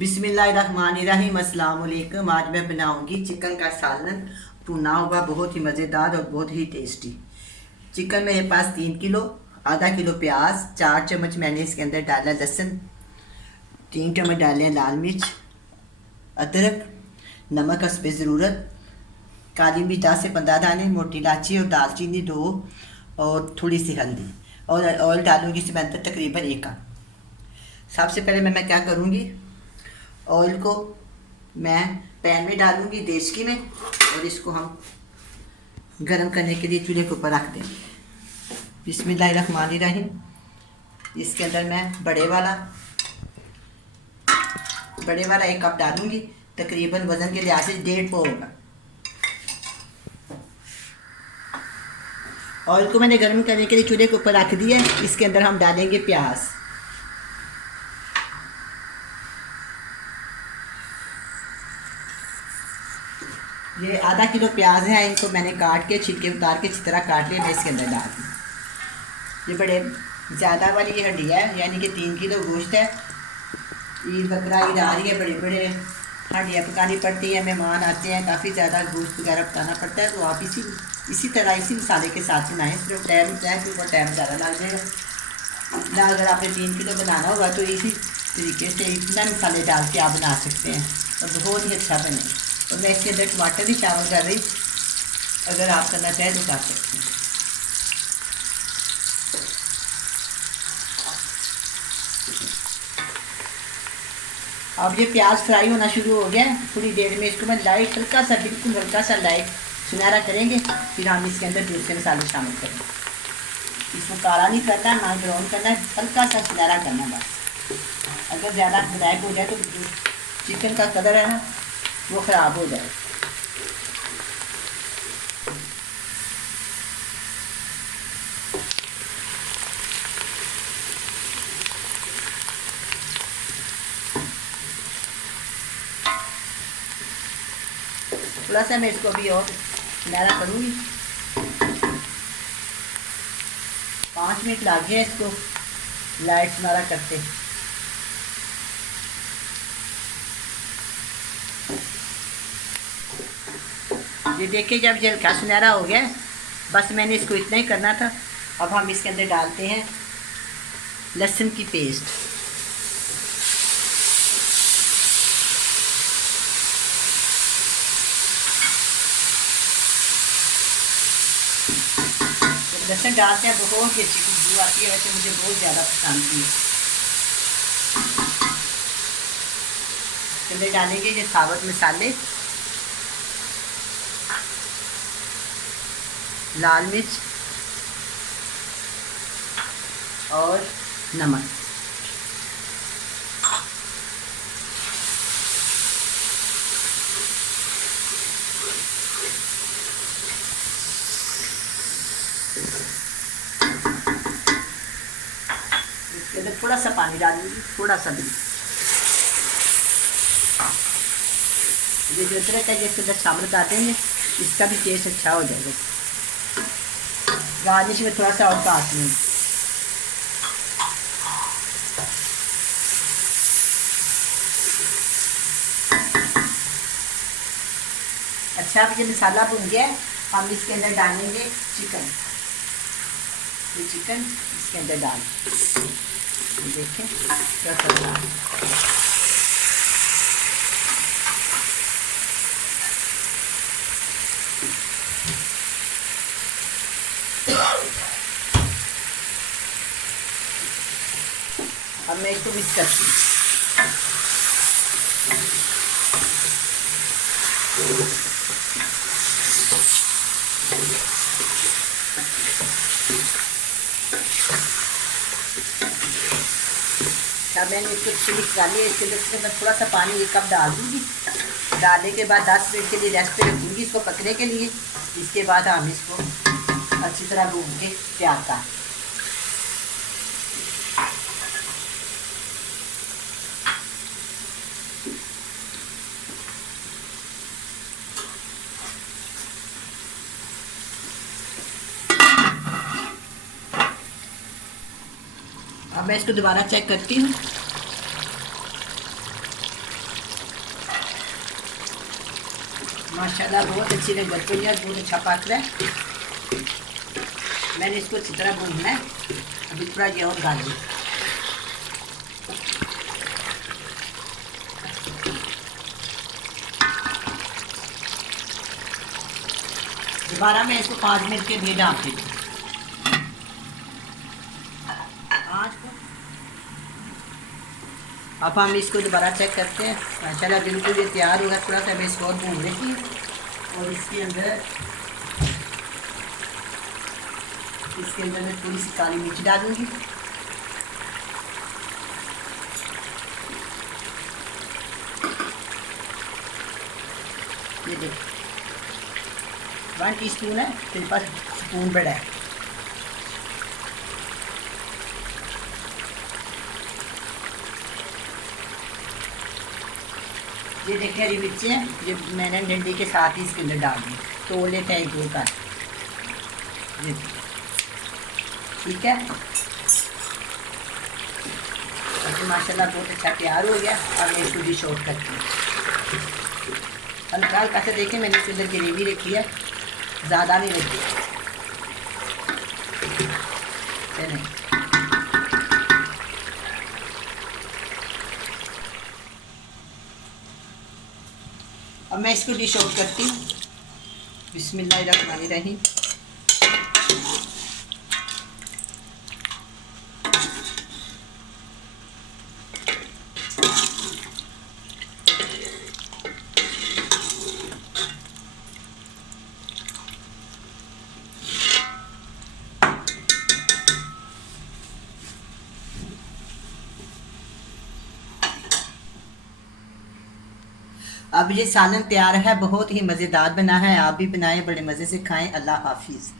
बिस्मिल्लाहिर्रहमानिर्रहीम। अस्सलाम वालेकुम। आज मैं बनाऊंगी चिकन का सालन, भुना हुआ, बहुत ही मज़ेदार और बहुत ही टेस्टी। चिकन मेरे पास 3 किलो, आधा किलो प्याज, 4 चम्मच मैंने इसके अंदर डाला लहसुन, 3 चम्मच डाले लाल मिर्च, अदरक, नमक हस्बे ज़रूरत, काली मिर्च 10 से 15 दाने, मोटी इलायची और दालचीनी 2 और थोड़ी सी हल्दी और ऑयल डालूंगी इसमें अंदर तकरीबन 1 कप। सबसे पहले मैं क्या करूँगी, ऑयल को मैं पैन में डालूंगी देचकी में और इसको हम गरम करने के लिए चूल्हे के ऊपर रख देंगे। बिस्मिल्लाहिर्रहमानिर्रहीम। इसके अंदर मैं बड़े वाला 1 कप डालूंगी, तकरीबन वज़न के लिहाज से 1.5 पौ होगा। ऑयल को मैंने गर्म करने के लिए चूल्हे के ऊपर रख दिया है। इसके अंदर हम डालेंगे प्याज। ये आधा किलो प्याज है, इनको मैंने काट के छिलके उतार के अच्छी तरह काट लिया। मैं इसके अंदर डाल दूँ। ये बड़े ज़्यादा वाली हड्डी है, यानी कि 3 किलो गोश्त है। ईद बकरा ईद आ रही है, बड़े बड़े हड्डियाँ पकानी पड़ती है, मेहमान आते हैं, काफ़ी ज़्यादा गोश्त वगैरह पकाना पड़ता है। तो आप इसी तरह इसी मसाले के साथ बनाएँ। सिर्फ टाइम के ऊपर टाइम ज़्यादा लग जाएगा। अगर आपने 3 किलो बनाना होगा तो इसी तरीके से इतना मसाले डाल के आप बना सकते हैं और बहुत ही अच्छा बने। और मैं इसके अंदर टमाटर भी शामिल कर रही, अगर आप करना चाहें तो कर सकते हैं। अब ये प्याज फ्राई होना शुरू हो गया है। थोड़ी देर में इसको मैं लाइट हल्का सा, बिल्कुल हल्का सा लाइट सुनहरा करेंगे, फिर हम इसके अंदर दूसरे मसाले शामिल करेंगे। इसको काला नहीं करना, ना ब्राउन करना है, हल्का सा सुनहरा करना बस। अगर ज़्यादा ब्लैक हो जाए तो चिकन का कलर है ना वो ख़राब हो जाए। थोड़ा सा मैं इसको अभी और सुनहरा करूँगी। 5 मिनट लग गया इसको लाइट सुनहरा करते। ये देखिए, जब ये हल्का सुनहरा हो गया, बस मैंने इसको इतना ही करना था। अब हम इसके अंदर डालते हैं लहसुन की पेस्ट। लहसुन डालते हैं बहुत ही अच्छी खुशबू आती है, वैसे मुझे बहुत ज़्यादा पसंद थी। इसके अंदर डालेंगे ये साबुत मसाले, लाल मिर्च और नमक। इसके अंदर थोड़ा सा पानी डालूंगी, थोड़ा सा भी। ये जो अदरक है इसके अंदर शामिल कर देंगे, इसका भी टेस्ट अच्छा हो जाएगा। गार्निश में थोड़ा सा और काट लेंगे। अच्छा, अब ये मसाला भुन गया है, हम इसके अंदर डालेंगे चिकन। ये चिकन इसके अंदर डाल, ये देखें क्या कर रहा है। अब मैं इसको मिक्स करती हूँ। अब मैंने इसको मिक्स डाल लिया। इसके अंदर मैं थोड़ा सा पानी 1 कप डाल दूँगी। डालने के बाद 10 मिनट के लिए रेस्ट पे रखूँगी इसको पकने के लिए। इसके बाद हम इसको अच्छी तरह भून के तैयार कर। अब मैं इसको दोबारा चेक करती हूँ। माशाल्लाह बहुत अच्छी लग रही है, बहुत अच्छा पक रहा है। मैंने इसको अच्छी तरह भूनना है। अभी थोड़ा ये और डाल दूँ। दोबारा मैं इसको 5 मिनट के लिए डाल देती हूँ। अब हम इसको दोबारा चेक करते हैं। माशाल्लाह बिल्कुल ये तैयार होगा। थोड़ा सा मैं इसको और भून लेती हूँ और इसके अंदर मैं थोड़ी सी काली मिर्च डालूंगी। ये देखो 1 टीस्पून है, मेरे पास स्पून बड़ा है। ये देखिए हरी मिर्चें ये मैंने डंडी के साथ ही इसके अंदर डाल दी, तोड़ लेते हैं 1-2 का। ठीक है, तो माशाल्लाह बहुत अच्छा तैयार हो गया। और मैं इसको डिश आउट करती हूँ। हल्का हल्का सा देखिए मैंने इसके अंदर ग्रेवी रखी है, ज़्यादा नहीं रखी चलें। अब मैं इसको डिश आउट करती हूँ। बिस्मिल्लाहिर्रहमानिर्रहीम। अब ये सालन तैयार है, बहुत ही मज़ेदार बना है। आप भी बनाएं, बड़े मज़े से खाएं। अल्लाह हाफिज़।